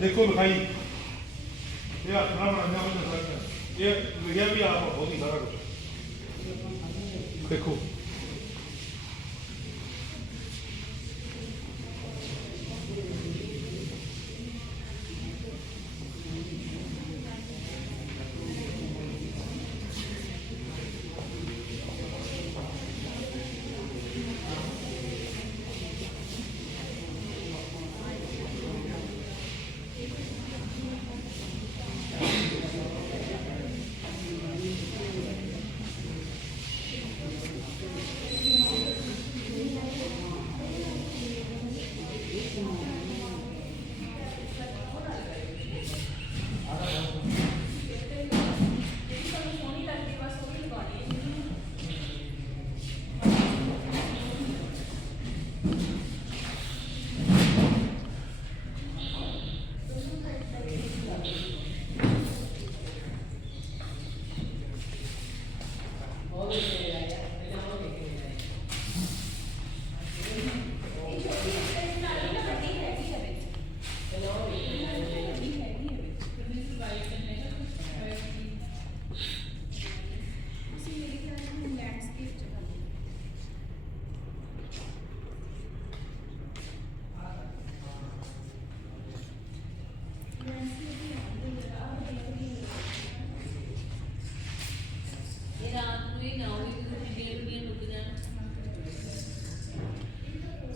ਦੇਖੋ ਲਿਖਾਈ ਇਹ ਹੱਥ ਨਾਲ ਬਣਾਈਆਂ ਹੋਈਆਂ ਸਾਰੀਆਂ ਇਹ ਲਿਖਿਆ ਵੀ ਆਪ ਹੋਗੀ ਸਾਰਾ ਕੁਝ ਦੇਖੋ।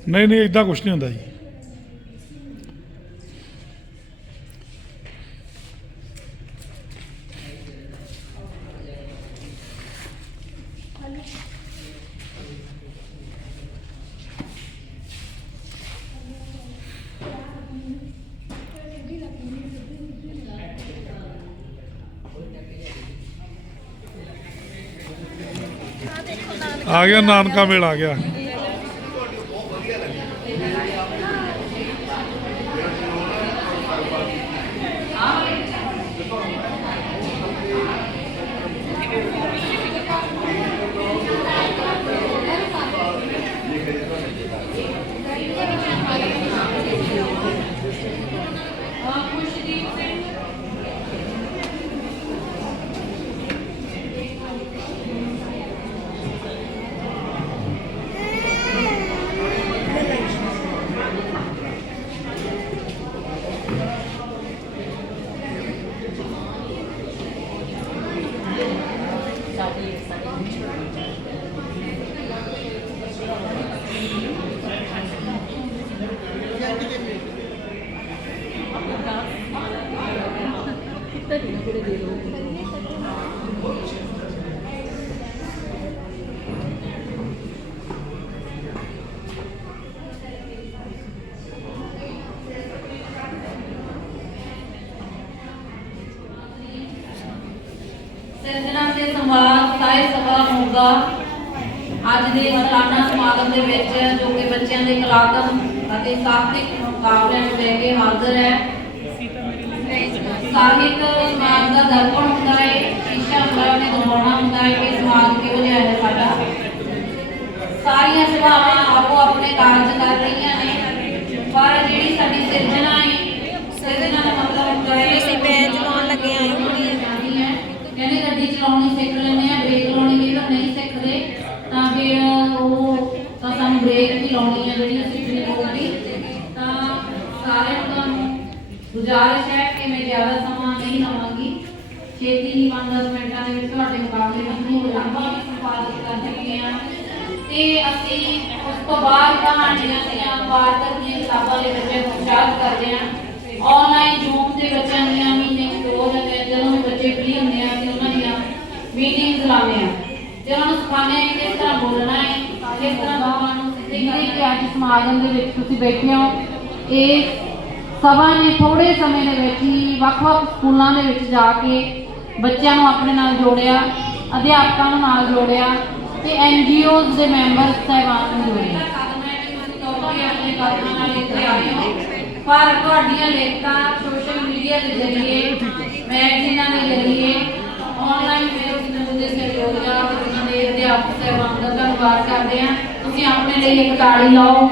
ਨਹੀਂ ਨਹੀਂ ਇਦਾਂ ਕੁਝ ਨਹੀਂ ਹੁੰਦਾ ਜੀ। ਆ ਗਿਆ ਨਾਨਕਾ ਮੇਲ ਆ ਗਿਆ। ਸਿਰਜਣਾ ਤੇ ਸੰਵਾਦ ਸਾਹਿਤ ਸਭਾ ਮੋਗਾ ਅੱਜ ਦੇ ਸਾਲਾਨਾ ਸਮਾਗਮ ਦੇ ਵਿੱਚ ਜੋ ਕਿ ਬੱਚਿਆਂ ਦੇ ਕਲਾਤਮ ਅਤੇ ਸਾਹਿਤਿਕ ਮੁਕਾਬਲਿਆਂ ਨੂੰ ਲੈ ਕੇ ਹਾਜ਼ਰ ਹੈ। ਸਾਹਿਤ ਸਮਾਜ ਦਾ ਦਰਪਣ ਹੁੰਦਾ ਹੈ, ਸ਼ੀਸ਼ਾ ਹੁੰਦਾ ਨੇ ਦਿਖਾਉਣਾ ਹੁੰਦਾ ਹੈ ਕਿ ਸਮਾਜ ਕਿਹੋ ਜਿਹਾ ਹੈ ਸਾਡਾ? ਸਾਰੀਆਂ ਸਭਾਵਾਂ ਆਪੋ ਆਪਣੇ ਕਾਰਜ ਕਰ ਰਹੀਆਂ ਨੇ, ਪਰ ਜਿਹੜੀ ਸਾਡੀ ਸਿਰਜਣਾ ਹੈ, ਸਿਰਜਣਾ ਦਾ ਮਤਲਬ ਹੁੰਦਾ ਹੈ ਅਸੀਂ ਬੈਂਚ ਲਾਉਣ ਲੱਗੇ ਆਏ ਹੋਏ ਜਾਂਦੀ ਹੈ ਕਹਿੰਦੇ ਗੱਡੀ ਚਲਾਉਣੀ ਸਿੱਖ ਲੈਂਦੇ ਆ ਬ੍ਰੇਕ ਲਾਉਣੀ ਕਈ ਵਾਰ ਨਹੀਂ ਸਿੱਖਦੇ ਤਾਂ ਫਿਰ ਉਹ ਤਾਂ ਸਾਨੂੰ ਬ੍ਰੇਕ ਵੀ ਲਾਉਣੀ ਹੈ ਜਿਹੜੀ ਸਿੱਖਣੀ ਪਊਗੀ ਤਾਂ ਸਾਰਿਆਂ ਨੂੰ ਤੁਹਾਨੂੰ ਗੁਜ਼ਾਰਿਸ਼ ਹੈ ਕਿ ਮੈਂ ਜ਼ਿਆਦਾ ਸਮਾਂ ਨਹੀਂ ਲਵਾਂਗੀ। ਛੇਤੀ ਹੀ 5-10 ਮਿੰਟਾਂ ਦੇ ਵਿੱਚ ਤੁਹਾਡੇ ਮੁਕਾਬਲੇ ਨੂੰ ਲੰਬਾ ਵੀ ਸੰਪਾਦਿਤ ਕਰ ਚੁੱਕੇ ਹਾਂ ਤੇ ਅਸੀਂ ਉਸ ਤੋਂ ਬਾਅਦ ਕਹਾਣੀਆਂ ਦੀਆਂ ਵਾਰਤਕ ਦੀਆਂ ਕਿਤਾਬਾਂ ਦੇ ਬੱਚਿਆਂ ਨੂੰ ਉਤਸ਼ਾਹਿਤ ਕਰਦੇ ਹਾਂ। ਆਨਲਾਈਨ ਜ਼ੂਮ ਦੇ ਬੱਚਿਆਂ ਦੀਆਂ ਮੀਟਿੰਗ ਰੋਜ਼ ਅਤੇ ਜਦੋਂ ਵੀ ਬੱਚੇ ਫ੍ਰੀ ਹੁੰਦੇ ਆ, ਅਸੀਂ ਉਹਨਾਂ ਦੀਆਂ ਮੀਟਿੰਗਸ ਲਾਉਂਦੇ ਆ ਤੇ ਉਹਨਾਂ ਨੂੰ ਸਿਖਾਉਂਦੇ ਆ ਕਿ ਕਿਸ ਤਰ੍ਹਾਂ ਬੋਲਣਾ ਹੈ ਕਿਸ ਤਰ੍ਹਾਂ ਲੋਕਾਂ ਨੂੰ ਕਿ ਅੱਜ ਸਮਾਗਮ ਦੇ ਵਿੱਚ ਤੁਸੀਂ ਬੈਠੇ ਹੋ, ਇਹ ਸਭਾ ਨੇ ਥੋੜੇ ਸਮੇਂ ਦੇ ਵਿੱਚ ਹੀ ਵੱਖ-ਵੱਖ ਸਕੂਲਾਂ ਦੇ ਵਿੱਚ ਜਾ ਕੇ ਬੱਚਿਆਂ ਨੂੰ ਆਪਣੇ ਨਾਲ ਜੋੜਿਆ, ਅਧਿਆਪਕਾਂ ਨੂੰ ਨਾਲ ਜੋੜਿਆ ਤੇ ਐਨਜੀਓਜ਼ ਦੇ ਮੈਂਬਰ ਸਹਿਬਾਨ ਨੂੰ ਜੋੜਿਆ। ਪਰ ਤੁਹਾਡੀਆਂ ਲਿਖਤਾਂ ਸੋਸ਼ਲ ਮੀਡੀਆ ਦੇ ਜ਼ਰੀਏ, ਮੈਗਜ਼ੀਨਾਂ ਦੇ ਜ਼ਰੀਏ ਆਨਲਾਈਨ ਵੀਡੀਓ ਦੇ ਸਹਿਯੋਗ ਨਾਲ ਉਹਨਾਂ ਦੇ ਅਧਿਆਪਕ ਸਹਿਬਾਨ ਦਾ ਧੰਨਵਾਦ ਕਰਦੇ ਹਾਂ। ਤੁਸੀਂ ਆਪਣੇ ਲਈ ਇੱਕ ਤਾੜੀ ਲਾਓ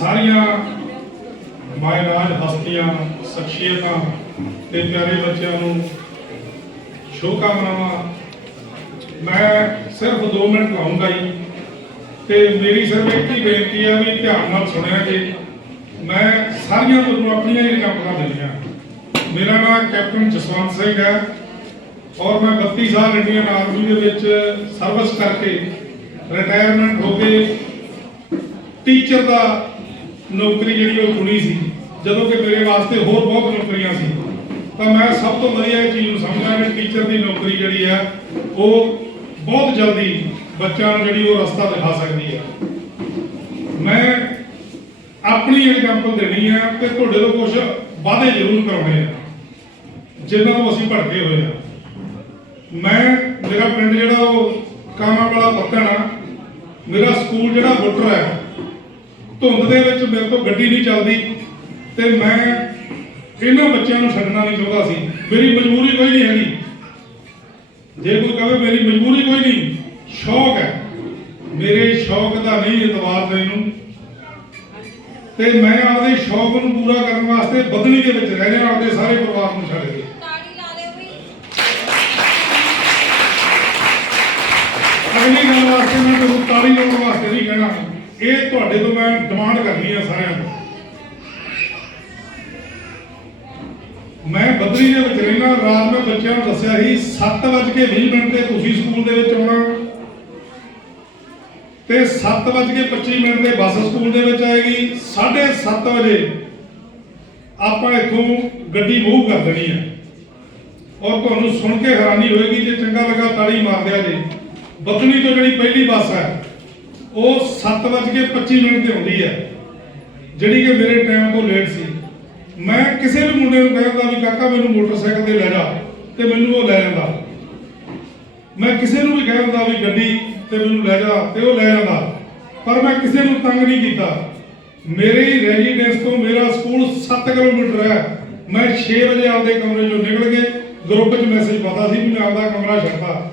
ਸਾਰੀਆਂ ਮਾਇਰਾਜ ਹਸਤੀਆਂ, ਸ਼ਖਸੀਅਤਾਂ ਤੇ ਪਿਆਰੇ ਬੱਚਿਆਂ ਨੂੰ ਸ਼ੁਭਕਾਮਨਾਵਾਂ ਮੈਂ ਸਿਰਫ 2 ਮਿੰਟ ਲਾਉਂਗਾ ਜੀ ਤੇ ਮੇਰੀ ਸਿਰਫ ਇੱਕ ਹੀ ਬੇਨਤੀ ਆ ਵੀ ਧਿਆਨ ਨਾਲ ਸੁਣਿਆ ਜੀ। ਮੈਂ ਸਾਰੀਆਂ ਤੁਹਾਨੂੰ ਆਪਣੀਆਂ ਹੀ ਰਿਕਾਰਡਾਂ ਮਿਲੀਆਂ ਮੇਰਾ ਨਾਮ ਕੈਪਟਨ ਜਸਵੰਤ ਸਿੰਘ ਹੈ ਔਰ ਮੈਂ 32 ਸਾਲ ਇੰਡੀਅਨ ਆਰਮੀ ਦੇ ਵਿੱਚ ਸਰਵਿਸ ਕਰਕੇ ਰਿਟਾਇਰਮੈਂਟ ਹੋ ਕੇ ਟੀਚਰ ਦਾ ਨੌਕਰੀ ਜਿਹੜੀ ਉਹ ਚੁਣੀ ਸੀ, ਜਦੋਂ ਕਿ ਮੇਰੇ ਵਾਸਤੇ ਹੋਰ ਬਹੁਤ ਨੌਕਰੀਆਂ ਸੀ। ਤਾਂ ਮੈਂ ਸਭ ਤੋਂ ਵਧੀਆ ਇਹ ਚੀਜ਼ ਨੂੰ ਸਮਝਿਆ ਕਿ ਟੀਚਰ ਦੀ ਨੌਕਰੀ ਜਿਹੜੀ ਹੈ, ਉਹ ਬਹੁਤ ਜਲਦੀ ਬੱਚਿਆਂ ਨੂੰ ਜਿਹੜੀ ਉਹ ਰਸਤਾ ਦਿਖਾ ਸਕਦੀ ਹੈ। ਮੈਂ ਆਪਣੀ ਐਗਜ਼ਾਮਪਲ ਦੇਣੀ ਹੈ ਤੇ ਤੁਹਾਡੇ ਤੋਂ ਕੁਝ ਵਾਅਦੇ ਜ਼ਰੂਰ ਕਰਾਉਣੇ ਆ, ਜਿਨ੍ਹਾਂ ਨੂੰ ਅਸੀਂ ਭੜਕੇ ਹੋਏ ਆ। ਮੈਂ, ਮੇਰਾ ਪਿੰਡ ਜਿਹੜਾ ਉਹ ਕਾਮਾ ਵਾਲਾ ਪੱਤਣ ਆ, ਮੇਰਾ ਸਕੂਲ ਜਿਹੜਾ ਬੁੱਟਰ ਹੈ ਧੁੰਦ ਦੇ ਵਿੱਚ ਮੇਰੇ ਤੋਂ ਗੱਡੀ ਨਹੀਂ ਚੱਲਦੀ ਤੇ ਮੈਂ ਇਹਨਾਂ ਬੱਚਿਆਂ ਨੂੰ ਛੱਡਣਾ ਨਹੀਂ ਚਾਹੁੰਦਾ ਸੀ। ਮੇਰੀ ਮਜਬੂਰੀ ਕੋਈ ਨਹੀਂ ਹੈਗੀ। ਜੇ ਕੋਈ ਕਹੇ ਮੇਰੀ ਮਜਬੂਰੀ ਕੋਈ ਨਹੀਂ ਸ਼ੌਕ ਹੈ। ਮੇਰੇ ਸ਼ੌਕ ਦਾ ਨਹੀਂ ਇਤਬਾਰ ਮੈਨੂੰ ਤੇ ਮੈਂ ਆਪਦੇ ਸ਼ੌਕ ਨੂੰ ਪੂਰਾ ਕਰਨ ਵਾਸਤੇ ਬਦਲੀ ਦੇ ਵਿੱਚ ਰਹਿ ਜਾਣਾ ਆਪਦੇ ਸਾਰੇ ਪਰਿਵਾਰ ਨੂੰ ਛੱਡ ਕੇ। ਅਗਲੀ ਗੱਲ ਵਾਸਤੇ ਮੈਂ ਤੁਹਾਨੂੰ ਤਾਲੀ ਲਾਉਣ ਵਾਸਤੇ ਨਹੀਂ ਕਹਿਣਾ। ਇਹ ਤੁਹਾਡੇ ਤੋਂ ਮੈਂ ਡਿਮਾਂਡ ਕਰਨੀ ਆ ਸਾਰਿਆਂ ਤੋਂ। ਮੈਂ ਬਦਰੀ ਦੇ ਵਿੱਚ ਰਹਿਣਾ ਰਾਤ ਮੈਂ ਬੱਚਿਆਂ ਨੂੰ ਦੱਸਿਆ ਸੀ 7:20 ਮਿੰਟ ਤੇ ਤੁਸੀਂ ਸਕੂਲ ਦੇ ਵਿੱਚ ਆਉਣਾ। ਤੇ 7:25 ਮਿੰਟ ਤੇ ਬੱਸ ਸਕੂਲ ਦੇ ਵਿੱਚ ਆਏਗੀ 7:30 ਵਜੇ ਆਪਾਂ ਇੱਥੋਂ ਗੱਡੀ ਮੂਵ ਕਰ ਦੇਣੀ ਹੈ ਔਰ ਤੁਹਾਨੂੰ ਸੁਣ ਕੇ ਹੈਰਾਨੀ ਹੋਏਗੀ ਜੇ ਚੰਗਾ ਲੱਗਾ ਤਾੜੀ ਮਾਰ ਦਿਆ ਜੇ। ਬਦਨੀ ਤੋਂ ਜਿਹੜੀ ਪਹਿਲੀ ਬੱਸ ਹੈ ਉਹ 7:25 ਮਿੰਟ ਤੇ ਆਉਂਦੀ ਹੈ ਜਿਹੜੀ ਕਿ ਮੇਰੇ ਟਾਈਮ ਤੋਂ ਲੇਟ ਸੀ। ਮੈਂ ਕਿਸੇ ਵੀ ਮੁੰਡੇ ਨੂੰ ਕਹਿੰਦਾ ਵੀ ਕਾਕਾ, ਮੈਨੂੰ ਮੋਟਰਸਾਈਕਲ ਤੇ ਲੈ ਜਾ ਤੇ ਮੈਨੂੰ ਉਹ ਲੈ ਜਾਂਦਾ। ਮੈਂ ਕਿਸੇ ਨੂੰ ਵੀ ਕਹਿੰਦਾ ਵੀ ਗੱਡੀ ਤੇ ਮੈਨੂੰ ਲੈ ਜਾ ਤੇ ਉਹ ਲੈ ਜਾਂਦਾ। ਪਰ ਮੈਂ ਕਿਸੇ ਨੂੰ ਤੰਗ ਨਹੀਂ ਕੀਤਾ। ਮੇਰੇ ਰੈਜ਼ੀਡੈਂਸ ਤੋਂ ਮੇਰਾ ਸਕੂਲ 7 ਕਿਲੋਮੀਟਰ ਹੈ। ਮੈਂ 6 ਵਜੇ ਆਪਦੇ ਕਮਰੇ ਚੋਂ ਨਿਕਲ ਕੇ ਗਰੁੱਪ 'ਚ ਮੈਸੇਜ ਪਤਾ ਸੀ ਵੀ ਮੈਂ ਆਪਦਾ ਕਮਰਾ ਛੱਡਦਾ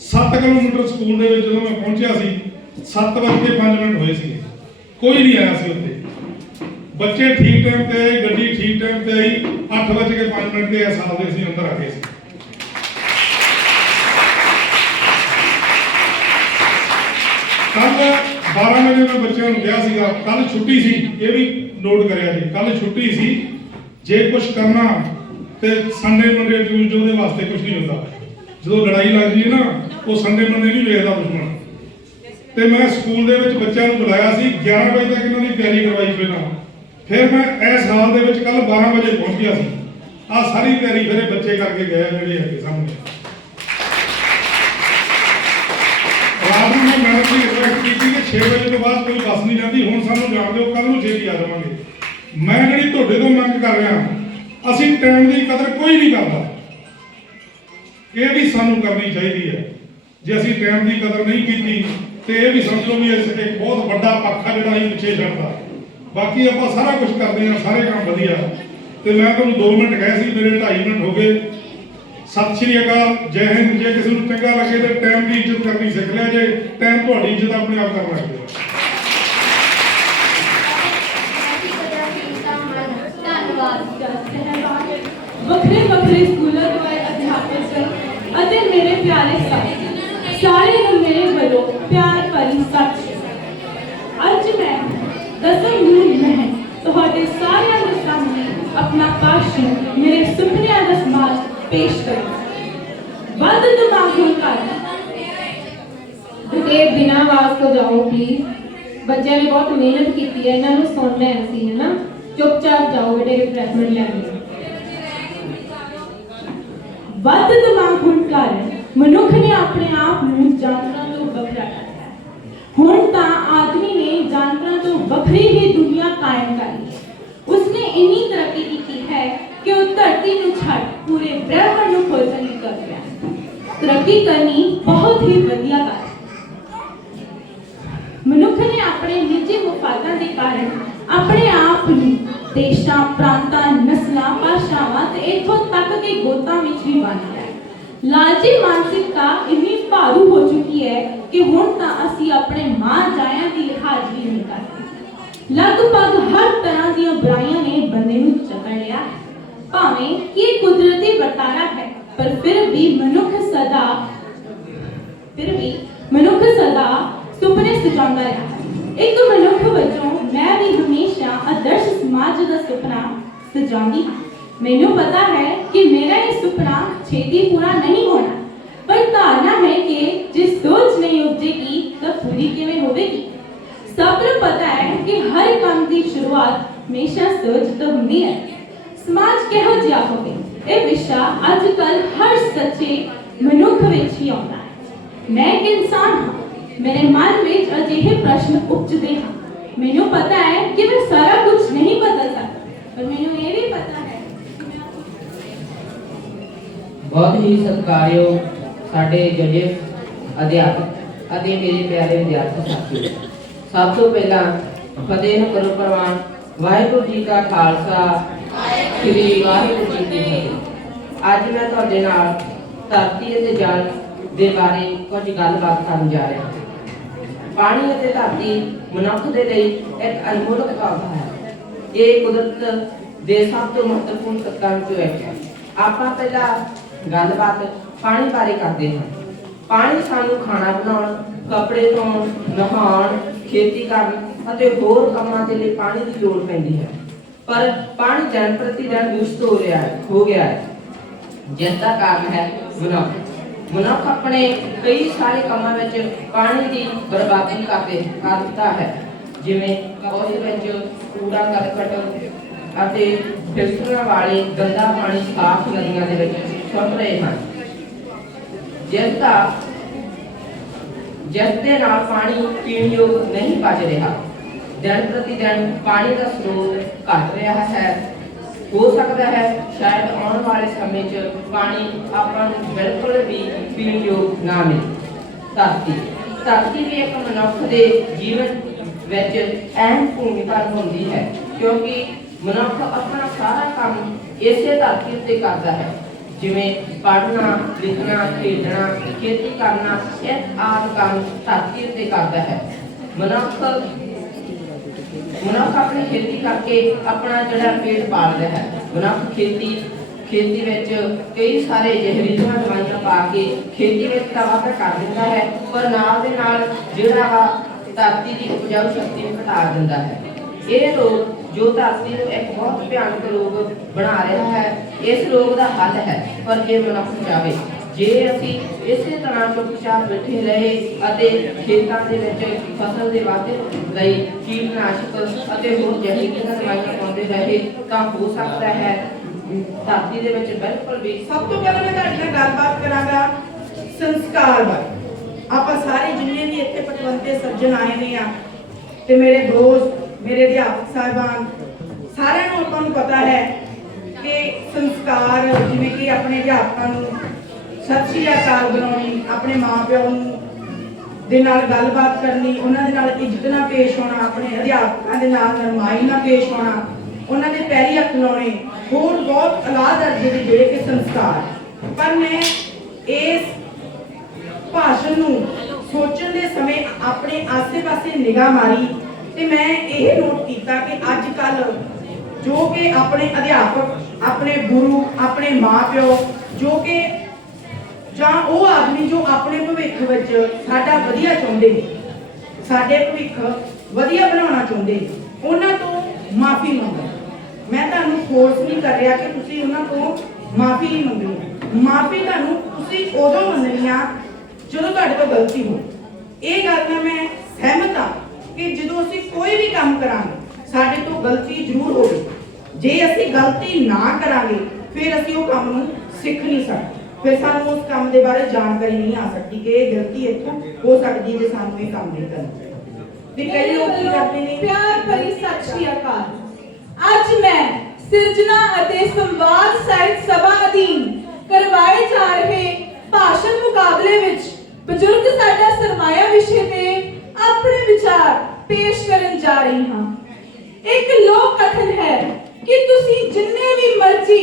7 ਕਿਲੋਮੀਟਰ ਸਕੂਲ ਦੇ ਵਿੱਚ ਜਦੋਂ ਮੈਂ ਪਹੁੰਚਿਆ ਸੀ 7:05 ਮਿੰਟ ਹੋਏ ਸੀ ਕੋਈ ਨਹੀਂ ਆਇਆ ਸੀ ਉੱਥੇ। ਬੱਚੇ ਠੀਕ ਟਾਈਮ ਤੇ ਗੱਡੀ ਠੀਕ ਟਾਈਮ ਤੇ ਆਈ 8:05 ਮਿੰਟ ਤੇ ਅਸਾਂ ਦੇ ਅਸੀਂ ਅੰਦਰ ਆ ਗਏ ਸੀ। ਕੱਲ 12 ਵਜੇ ਮੈਂ ਬੱਚਿਆਂ ਨੂੰ ਕਿਹਾ ਸੀਗਾ ਕੱਲ ਛੁੱਟੀ ਸੀ, ਇਹ ਵੀ ਨੋਟ ਕਰਿਆ ਜੀ ਕੱਲ ਛੁੱਟੀ ਸੀ, ਜੇ ਕੁਝ ਕਰਨਾ ਤੇ ਸੰਡੇ ਮੰਡੇ ਟਿਊਜ਼ਡੇ ਉਹਦੇ ਵਾਸਤੇ ਕੁਝ ਨਹੀਂ ਹੁੰਦਾ। ਜਦੋਂ ਲੜਾਈ ਲੱਗਦੀ ਹੈ ਨਾ, ਉਹ ਸੰਡੇ ਮੰਡੇ ਨਹੀਂ ਵੇਖਦਾ ਦੁਸ਼ਮਣ ਤੇ ਮੈਂ ਸਕੂਲ ਦੇ ਵਿੱਚ ਬੱਚਿਆਂ ਨੂੰ ਬੁਲਾਇਆ ਸੀ 11 ਵਜੇ ਤੱਕ ਇਹਨਾਂ ਦੀ ਤਿਆਰੀ ਕਰਵਾਈ ਪਹਿਲਾਂ ਫਿਰ ਮੈਂ ਇਸ ਹਾਲ ਦੇ ਵਿੱਚ ਕੱਲ 12 ਵਜੇ ਪਹੁੰਚ ਗਿਆ ਸੀ। ਆ ਸਾਰੀ ਤਿਆਰੀ ਫਿਰ ਇਹ ਬੱਚੇ ਕਰਕੇ ਗਏ ਜਿਹੜੇ ਹੈਗੇ ਸਾਹਮਣੇ। ਰਾਤ ਨੂੰ ਮੈਂ ਮੈਡਮ ਦੀ ਰਿਕਵੈਸਟ ਕੀਤੀ ਕਿ 6 ਵਜੇ ਤੋਂ ਬਾਅਦ ਕੋਈ ਬੱਸ ਨਹੀਂ ਜਾਂਦੀ, ਹੁਣ ਸਾਨੂੰ ਜਾਣ ਦਿਓ ਕੱਲ ਨੂੰ ਛੇਤੀ ਆ ਜਾਵਾਂਗੇ। ਮੈਂ ਜਿਹੜੀ ਤੁਹਾਡੇ ਤੋਂ ਮੰਗ ਕਰ ਰਿਹਾ ਅਸੀਂ ਟਾਈਮ ਦੀ ਕਦਰ ਕੋਈ ਨਹੀਂ ਕਰਦਾ। ਇਹ ਵੀ ਸਾਨੂੰ ਕਰਨੀ ਚਾਹੀਦੀ ਹੈ। ਜੇ ਅਸੀਂ ਟਾਈਮ ਦੀ ਕਦਰ ਨਹੀਂ ਕੀਤੀ ਤੇ ਇਹ ਵੀ ਸਮਝੋ ਵੀ ਇਸ ਇੱਕ ਬਹੁਤ ਵੱਡਾ ਪੱਖਾ ਜਿਹੜਾ ਅਸੀਂ ਪਿੱਛੇ ਛੱਡਦਾ ਬਾਕੀ ਆਪਾਂ ਸਾਰਾ ਕੁਝ ਕਰਦੇ ਹਾਂ, ਸਾਰੇ ਕੰਮ ਵਧੀਆ। ਤੇ ਮੈਂ ਤੁਹਾਨੂੰ 2 ਮਿੰਟ ਕਹੇ ਸੀ, ਮੇਰੇ 2.5 ਮਿੰਟ ਹੋ ਗਏ। ਸਤਿ ਸ਼੍ਰੀ ਅਕਾਲ, ਜੈ ਹਿੰਦ। ਜੇ ਕਿਸੇ ਨੂੰ ਚੰਗਾ ਲੱਗੇ ਤੇ ਟਾਈਮ ਦੀ ਇੱਜ਼ਤ ਕਰਨੀ ਸਿੱਖ ਲਿਆ ਜੇ ਟਾਈਮ ਤੁਹਾਡੀ ਇੱਜ਼ਤ ਆਪਣੇ ਆਪ ਕਰਨ ਲੱਗ ਜਾਓ ਧੰਨਵਾਦ ਵੱਖਰੇ ਵੱਖਰੇ ਸਕੂਲਾਂ ਤੋਂ ਆਏ ਅਧਿਆਪਕ ਅਤੇ ਮੇਰੇ ਪਿਆਰੇ ਸਾਥੀ ਸਾਰਿਆਂ ਨੂੰ ਮੇਰੇ ਵੱਲੋਂ ਪਿਆਰ ਭਰੀ ਸਤਿ ਸ਼੍ਰੀ ਅਕਾਲ ਅੱਜ ਮੈਂ ਦਸਮ ਨੂਰ ਮਹਿਨ ਤੁਹਾਡੇ ਸਾਰਿਆਂ ਦੇ ਸਾਹਮਣੇ ਆਪਣਾ ਭਾਸ਼ਣ ਮੇਰੇ ਸੁਪਨਿਆਂ ਦਾ ਸਮਾਜ ਪੇਸ਼ ਕਰਾਂ ਵੱਧ ਦਿਮਾਗ ਹੋਣ ਕਾਰਨ ਬੇਟੇ ਬਿਨਾਂ ਆਵਾਜ਼ ਤੋਂ ਜਾਓ ਪਲੀਜ਼ ਬੱਚਿਆਂ ਨੇ ਬਹੁਤ ਮਿਹਨਤ ਕੀਤੀ ਹੈ ਇਹਨਾਂ ਨੂੰ ਸੁਣਨਾ ਹੈ ਅਸੀਂ ਹੈ ਨਾ ਚੁੱਪਚਾਪ ਜਾਓ ਬੇਟੇ ਰਿਫਰੈਸ਼ਮੈਂਟ ਲੈਣ ਲਈ ਵੱਧ ਦਿਮਾਗ ਹੋਣ ਕਾਰਨ ਮਨੁੱਖ ਨੇ ਆਪਣੇ ਆਪ ਨੂੰ ਜਾਨਵਰਾਂ ਤੋਂ ਵੱਖਰਾ ਕੀਤਾ ਹੈ। ਹੁਣ ਤਾਂ ਆਦਮੀ ਨੇ ਜਾਨਵਰਾਂ ਤੋਂ ਵੱਖਰੀ ਹੀ ਦੁਨੀਆ ਕਾਇਮ ਕਰ ਲਈ ਹੈ। ਉਸਨੇ ਇੰਨੀ ਤਰੱਕੀ ਕੀਤੀ ਹੈ ਕਿ ਉਹ ਧਰਤੀ ਨੂੰ ਛੱਡ ਪੂਰੇ ਬ੍ਰਹਿਮੰਡ ਨੂੰ ਖੋਜਣ ਦੀ ਕਰ ਗਿਆ ਹੈ। ਤਰੱਕੀ ਕਰਨੀ ਬਹੁਤ ਹੀ ਵਧੀਆ ਗੱਲ ਹੈ ਮਨੁੱਖ ਨੇ ਆਪਣੇ ਨਿੱਜੀ ਮੁਫਾਦਾਂ ਦੇ ਕਾਰਨ ਆਪਣੇ ਆਪ ਨੂੰ ਦੇਸ਼ਾਂ ਪ੍ਰਾਂਤਾਂ ਨਸਲਾਂ ਭਾਸ਼ਾਵਾਂ ਤੇ ਇੱਥੋਂ ਤੱਕ ਕਿ ਗੋਤਾਂ ਵਿੱਚ ਵੀ ਵੰਡ ਲਿਆ ਹੈ। ਲਾਲਚੀ ਮਾਨਸਿਕਤਾ ਇੰਨੀ ਭਾਰੂ ਹੋ ਚੁੱਕੀ ਹੈ ਕਿ ਹੁਣ ਤਾਂ ਅਸੀਂ ਆਪਣੇ ਮਾਂ ਜਾਇਆਂ ਦੀ ਲਿਹਾਜ਼ ਵੀ ਨਹੀਂ ਕਰਦੇ ਲਗਭਗ ਹਰ ਤਰ੍ਹਾਂ ਦੀਆਂ ਬੁਰਾਈਆਂ ਨੇ ਬੰਦੇ ਨੂੰ ਜਕੜ ਲਿਆ ਹੈ। ਭਾਵੇਂ ਕਿ ਕੁਦਰਤੀ ਵਰਤਾਰਾ ਹੈ, ਪਰ ਫਿਰ ਵੀ ਮਨੁੱਖ ਸਦਾ ਫਿਰ ਵੀ ਮਨੁੱਖ ਸਦਾ ਸੁਪਨੇ ਸਜਾਉਂਦਾ ਰਿਹਾ ਹੈ। ਇੱਕ ਮਨੁੱਖ ਵਜੋਂ ਮੈਂ ਵੀ ਹਮੇਸ਼ਾ ਆਦਰਸ਼ ਸਮਾਜ ਦਾ ਸੁਪਨਾ ਸਜਾਉਂਦੀ ਹਾਂ ਮੈਨੂੰ ਪਤਾ ਹੈ ਕਿ ਮੇਰਾ ਇਹ ਸੁਪਨਾ ਛੇਤੀ ਪੂਰਾ ਨਹੀਂ ਹੋਣਾ ਪਰ ਧਾਰਨਾ ਹੈ ਕਿ ਜੇ ਸੋਚ ਨਹੀਂ ਉਪਜੇਗੀ ਤਾਂ ਪੂਰੀ ਕਿਵੇਂ ਹੋਵੇਗੀ ਸਭ ਨੂੰ ਪਤਾ ਹੈ ਕਿ ਹਰ ਕੰਮ ਦੀ ਸ਼ੁਰੂਆਤ ਹਮੇਸ਼ਾ ਸੋਚ ਤੋਂ ਹੁੰਦੀ ਹੈ ਸਮਾਜ ਕਿਹੋ ਜਿਹਾ ਹੋਵੇ ਇਹ ਵਿਸ਼ਾ ਅੱਜ ਕੱਲ ਹਰ ਸੱਚੇ ਮਨੁੱਖ ਵਿੱਚ ਹੀ ਆਉਂਦਾ ਹੈ ਮੈਂ ਇੱਕ ਇਨਸਾਨ ਹਾਂ ਮੇਰੇ ਮਨ ਵਿੱਚ ਅਜਿਹੇ ਪ੍ਰਸ਼ਨ ਉਪਜਦੇ ਹਨ ਮੈਨੂੰ ਪਤਾ ਹੈ ਕਿ ਮੈਂ ਸਾਰਾ ਕੁਝ ਨਹੀਂ ਬਦਲ ਸਕਦਾ ਪਰ ਮੈਨੂੰ ਇਹ ਵੀ ਪਤਾ ਹੈ ਬਹੁਤ ਹੀ ਸਤਿਕਾਰਯੋਗ ਸਾਡੇ ਜਜੇ ਅਧਿਆਪਕ ਅਤੇ ਮੇਰੇ ਪਿਆਰੇ ਵਿਦਿਆਰਥੀ ਸਾਥੀ ਸਭ ਤੋਂ ਪਹਿਲਾਂ ਫਤਿਹ ਨੂੰ ਕਰੋ ਪ੍ਰਵਾਨ, ਵਾਹਿਗੁਰੂ ਜੀ ਕਾ ਖਾਲਸਾ, ਸ੍ਰੀ ਵਾਹਿਗੁਰੂ ਜੀ ਕੀ ਫਤਿਹ। ਅੱਜ ਮੈਂ ਤੁਹਾਡੇ ਨਾਲ ਧਰਤੀ ਅਤੇ ਜਲ ਦੇ ਬਾਰੇ ਕੁਝ ਗੱਲਬਾਤ ਕਰਨ ਜਾ ਰਿਹਾ ਹਾਂ। ਪਾਣੀ ਅਤੇ ਧਰਤੀ ਮਨੁੱਖ ਦੇ ਲਈ ਇੱਕ ਅਨਮੋਲ ਤੋਹਫਾ ਹੈ। ਇਹ ਕੁਦਰਤ ਦੇ ਸਭ ਤੋਂ ਮਹੱਤਵਪੂਰਨ ਤੱਤਾਂ ਵਿੱਚੋਂ ਇੱਕ ਹੈ। ਆਪਾਂ ਪਹਿਲਾਂ ਗੱਲਬਾਤ ਪਾਣੀ ਬਾਰੇ ਕਰਦੇ ਹਾਂ। ਪਾਣੀ ਸਾਨੂੰ ਖਾਣਾ ਬਣਾਉਣ, ਕੱਪੜੇ ਧੋਣ, ਨਹਾਉਣ, ਖੇਤੀ ਕਰਨ ਅਤੇ ਹੋਰ ਕੰਮਾਂ ਦੇ ਲਈ ਪਾਣੀ ਦੀ ਲੋੜ ਪੈਂਦੀ ਹੈ। ਪਰ ਪਾਣੀ ਦਿਨ ਪ੍ਰਤੀ ਦਿਨ ਦੂਸ਼ਿਤ ਹੋ ਰਿਹਾ ਹੈ, ਹੋ ਗਿਆ ਹੈ। ਜਿਸ ਦਾ ਕਾਰਨ ਹੈ ਮਨੁੱਖ। ਮਨੁੱਖ ਆਪਣੇ ਕਈ ਸਾਰੇ ਕੰਮਾਂ ਵਿੱਚ ਪਾਣੀ ਦੀ ਬਰਬਾਦੀ ਕਰਦੇ ਕਰਦਾ ਹੈ। ਜਿਵੇਂ ਉਹਦੇ ਵਿੱਚ ਕੂੜਾ, ਕਰਕਟ ਅਤੇ ਫਿਲਟਰਾਂ ਵਾਲੇ ਗੰਦਾ ਪਾਣੀ ਸਾਫ਼ ਨਦੀਆਂ ਦੇ ਵਿੱਚ ਸੁੱਟ ਰਹੇ ਹਨ। ਜਿਸ ਜਿਸ ਦੇ ਨਾਲ ਪਾਣੀ ਪੀਣ ਯੋਗ ਨਹੀਂ ਬਚ ਰਿਹਾ, ਦਿਨ ਪ੍ਰਤੀ ਦਿਨ ਪਾਣੀ ਦਾ ਸਰੋਤ ਘਟ ਰਿਹਾ ਹੈ। ਹੋ ਸਕਦਾ ਹੈ ਸ਼ਾਇਦ ਆਉਣ ਵਾਲੇ ਸਮੇਂ 'ਚ ਪਾਣੀ ਆਪਾਂ ਨੂੰ ਬਿਲਕੁਲ ਵੀ ਪੀਣ ਯੋਗ ਨਾ ਮਿਲੇ। ਧਰਤੀ ਧਰਤੀ ਵੀ ਇੱਕ ਮਨੁੱਖ ਦੇ ਜੀਵਨ ਵਿੱਚ ਅਹਿਮ ਭੂਮਿਕਾ ਨਿਭਾਉਂਦੀ ਹੈ, ਕਿਉਂਕਿ ਮਨੁੱਖ ਆਪਣਾ ਸਾਰਾ ਕੰਮ ਇਸੇ ਧਰਤੀ ਉੱਤੇ ਕਰਦਾ ਹੈ। ਜਿਵੇਂ ਪੜ੍ਹਨਾ, ਲਿਖਣਾ, ਖੇਡਣਾ, ਖੇਤੀ ਕਰਨਾ ਇਹ ਆਦਿ ਕੰਮ ਧਰਤੀ ਉੱਤੇ ਕਰਦਾ ਹੈ। ਮਨੁੱਖ ਮਨੁੱਖ ਆਪਣੀ ਖੇਤੀ ਕਰਕੇ ਆਪਣਾ ਜਿਹੜਾ ਪੇਟ ਪਾਲ ਹੈ। ਮਨੁੱਖ ਖੇਤੀ ਖੇਤੀ ਵਿੱਚ ਕਈ ਸਾਰੇ ਜ਼ਹਿਰੀਲੀਆਂ ਦਵਾਈਆਂ ਪਾ ਕੇ ਖੇਤੀ ਵਿੱਚ ਤਾਂ ਵਾਧਾ ਕਰ ਦਿੰਦਾ ਹੈ, ਪਰ ਨਾਲ ਦੇ ਨਾਲ ਜਿਹੜਾ ਵਾ ਧਰਤੀ ਦੀ ਉਪਜਾਊ ਸ਼ਕਤੀ ਨੂੰ ਘਟਾ ਦਿੰਦਾ ਹੈ। ਇਹ ਰੋਗ ਜੋ ਧਰਤੀ ਨੂੰ ਇੱਕ ਬਹੁਤ ਭਿਆਨਕ ਰੋਗ ਬਣਾ ਰਿਹਾ ਹੈ ਇਸ ਰੋਗ ਦਾ ਹੱਲ ਹੈ, ਪਰ ਜੇ ਮਨੁੱਖ ਚਾਹੇ ਜੇ ਅਸੀਂ ਇਸੇ ਤਰ੍ਹਾਂ ਚੁੱਪਚਾਪ ਬੈਠੇ ਰਹੇ ਅਤੇ ਖੇਤਾਂ ਦੇ ਵਿੱਚ ਫਸਲ ਦੇ ਵਾਧੇ ਲਈ ਕੀਟਨਾਸ਼ਕ ਅਤੇ ਹੋਰ ਜ਼ਹਿਰੀਲੀਆਂ ਦਵਾਈਆਂ ਪਾਉਂਦੇ ਰਹੇ, ਤਾਂ ਹੋ ਸਕਦਾ ਹੈ, ਧਰਤੀ ਦੇ ਵਿੱਚ ਬਿਲਕੁਲ ਵੀ ਸਭ ਤੋਂ ਪਹਿਲਾਂ ਮੈਂ ਤੁਹਾਡੇ ਨਾਲ ਗੱਲਬਾਤ ਕਰਾਂਗਾ ਸੰਸਕਾਰ ਬਾਰੇ। ਆਪਾਂ ਸਾਰੇ ਜਿੰਨੇ ਵੀ ਇੱਥੇ ਪਤਵੰਤੇ ਸੱਜਣ ਆਏ ਨੇ ਆ, ਤੇ ਮੇਰੇ ਦੋਸਤ, ਮੇਰੇ ਅਧਿਆਪਕ ਸਾਹਿਬਾਨ, ਸਾਰਿਆਂ ਨੂੰ ਆਪਾਂ ਨੂੰ ਪਤਾ ਹੈ ਕਿ ਸੰਸਕਾਰ ਜਿਵੇਂ ਕਿ ਆਪਣੇ ਅਧਿਆਪਕਾਂ ਨੂੰ ਸਤਿ ਸ਼੍ਰੀ ਅਕਾਲ ਬੁਲਾਉਣੀ, ਆਪਣੇ ਮਾਪਿਆਂ ਨੂੰ ਦੇ ਨਾਲ ਗੱਲਬਾਤ ਕਰਨੀ, ਉਹਨਾਂ ਦੇ ਨਾਲ ਇੱਜ਼ਤ ਨਾਲ ਪੇਸ਼ ਹੋਣਾ, ਆਪਣੇ ਅਧਿਆਪਕਾਂ ਦੇ ਨਾਲ ਨਰਮਾਈ ਨਾਲ ਪੇਸ਼ ਹੋਣਾ, ਉਹਨਾਂ ਦੇ ਪੈਰੀ ਹੱਥ ਲਾਉਣੇ, ਹੋਰ ਬਹੁਤ ਅਲਾਹ ਦਰਜੇ ਦੇ ਜਿਹੜੇ ਕਿ ਸੰਸਕਾਰ। ਪਰ ਮੈਂ ਇਸ ਭਾਸ਼ਣ ਨੂੰ ਸੋਚਣ ਦੇ ਸਮੇਂ ਆਪਣੇ ਆਸੇ-ਪਾਸੇ ਨਿਗਾਹ ਮਾਰੀ ਤੇ ਮੈਂ ਇਹ ਨੋਟ ਕੀਤਾ ਕਿ ਅੱਜ ਕੱਲ ਜੋ ਕਿ ਆਪਣੇ ਅਧਿਆਪਕ ਆਪਣੇ ਗੁਰੂ, ਆਪਣੇ ਮਾਪਿਓ, ਜੋ ਕਿ ਜਾਂ ਉਹ ਆਦਮੀ ਜੋ ਆਪਣੇ ਭਵਿੱਖ ਵਿੱਚ ਸਾਡਾ ਵਧੀਆ ਚਾਹੁੰਦੇ ਨੇ, ਸਾਡੇ ਭਵਿੱਖ ਵਧੀਆ ਬਣਾਉਣਾ ਚਾਹੁੰਦੇ ਨੇ, ਉਹਨਾਂ ਤੋਂ ਮਾਫੀ ਮੰਗੋ। ਮੈਂ ਤੁਹਾਨੂੰ ਫੋਰਸ ਨਹੀਂ ਕਰ ਰਿਹਾ ਕਿ ਤੁਸੀਂ ਉਹਨਾਂ ਤੋਂ ਮਾਫੀ ਨਹੀਂ ਮੰਗਣੀ। ਮਾਫੀ ਤੁਹਾਨੂੰ ਤੁਸੀਂ ਉਦੋਂ ਮੰਗਣੀ ਆ ਜਦੋਂ ਤੁਹਾਡੇ ਤੋਂ ਗਲਤੀ ਹੋ ਇਹ ਗੱਲ ਨਾਲ ਮੈਂ ਸਹਿਮਤ ਹਾਂ ਕਿ ਜਦੋਂ ਅਸੀਂ ਕੋਈ ਵੀ ਕੰਮ ਕਰਾਂਗੇ, ਸਾਡੇ ਤੋਂ ਗਲਤੀ ਜ਼ਰੂਰ ਹੋਵੇ। ਜੇ ਅਸੀਂ ਗਲਤੀ ਨਾ ਕਰਾਂਗੇ ਫਿਰ ਅਸੀਂ ਉਹ ਕੰਮ ਨੂੰ ਸਿੱਖ ਨਹੀਂ ਸਕਦੇ। ਫਿਰ ਸਾਨੂੰ ਉਸ ਕੰਮ ਦੇ ਬਾਰੇ ਜਾਣਕਾਰੀ ਨਹੀਂ ਆ ਸਕਦੀ ਕਿ ਇਹ ਗਲਤੀ ਇੱਥੋਂ ਹੋ ਸਕਦੀ ਹੈ ਜੇ ਸਾਨੂੰ ਇਹ ਕੰਮ ਨਹੀਂ ਕਰਨਾ ਤੇ ਕਈ ਲੋਕ ਕੀ ਕਰਦੇ ਨੇ? ਪਿਆਰ ਭਰੀ ਸਤਿ ਸ਼੍ਰੀ ਅਕਾਲ। ਅੱਜ ਮੈਂ ਸਿਰਜਣਾ ਅਤੇ ਸੰਵਾਦ ਸਾਹਿਤ ਸਭਾ ਅਧੀਨ ਕਰਵਾਏ ਜਾ ਰਹੇ ਭਾਸ਼ਣ ਮੁਕਾਬਲੇ ਵਿੱਚ ਬਜ਼ੁਰਗ ਸਾਡਾ ਸਰਮਾਇਆ ਵਿਸ਼ੇ ਤੇ ਆਪਣੇ ਵਿਚਾਰ ਪੇਸ਼ ਕਰਨ ਜਾ ਰਹੀ ਹਾਂ। ਇੱਕ ਲੋਕ ਕਥਨ ਹੈ ਕਿ ਤੁਸੀਂ ਜਿੰਨੇ ਵੀ ਮਰਜ਼ੀ